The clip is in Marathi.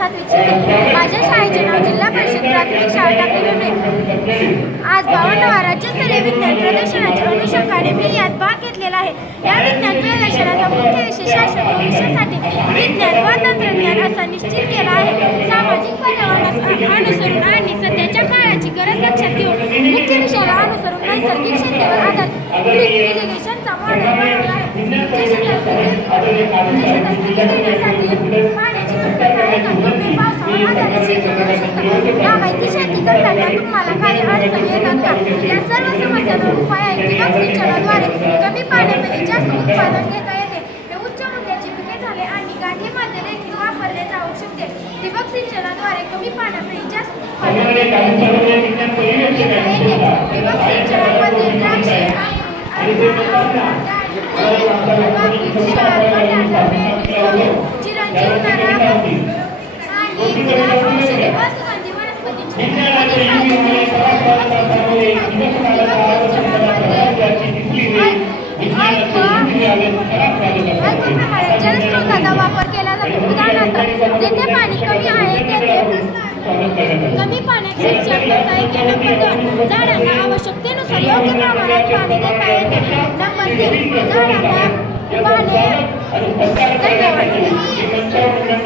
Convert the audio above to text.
7वीत शिकते. माझ्या शाळेचे नाव जिल्हा परिषद प्राथमिक शाळा टाकली पिंपरी. आज 52वा राज्यस्तरीय विज्ञान प्रदर्शनाच्या अनुषंगाने मी यात भाग घेतलेला आहे. या विज्ञान प्रदर्शनाचा मुख्य विषय शाश्वत भविष्यासाठी विज्ञान व तंत्रज्ञान असा निश्चित केला आहे. सामाजिक पर्यावरणास अनुसरून आणि सध्याच्या काळाची गरज लक्षात घेऊन मुख्य विषयाला अनुसरून नैसर्गिक शेतीवर आधारित ड्रिप इरिगेशनचा मॉडेल बनवला आहे. पाण्याची कमतरता आहे का? तुम्ही पावसावर आधारित शेती करू शकता. बागायती शेती करताना तुम्हाला काही अडचणी येतात का? या सर्व समस्यांवर उपाय आहे. ठिबक सिंचनाद्वारे कमी पाण्यामध्ये जास्त उत्पादन घेता येते. हे उच्च मूल्याची पिके झाले आणि गाठीमध्ये देखील वापरले जाऊ शकते. ठिबक सिंचनाद्वारे कमी पाण्यामध्ये जास्त उत्पादन घेता येते. ठिबक सिंचनामध्ये द्राक्षे, जलस्रोताचा वापर केला जातो. उदाहरणार्थ जेथे पाणी कमी आहे तेथे कमी पाण्यात सिंचन करता येते. नंबर 2, झाडांना आवश्यकतेनुसार योग्य प्रमाणात पाणी देता येते. नंबर 3, झाडांना पाणी. धन्यवाद.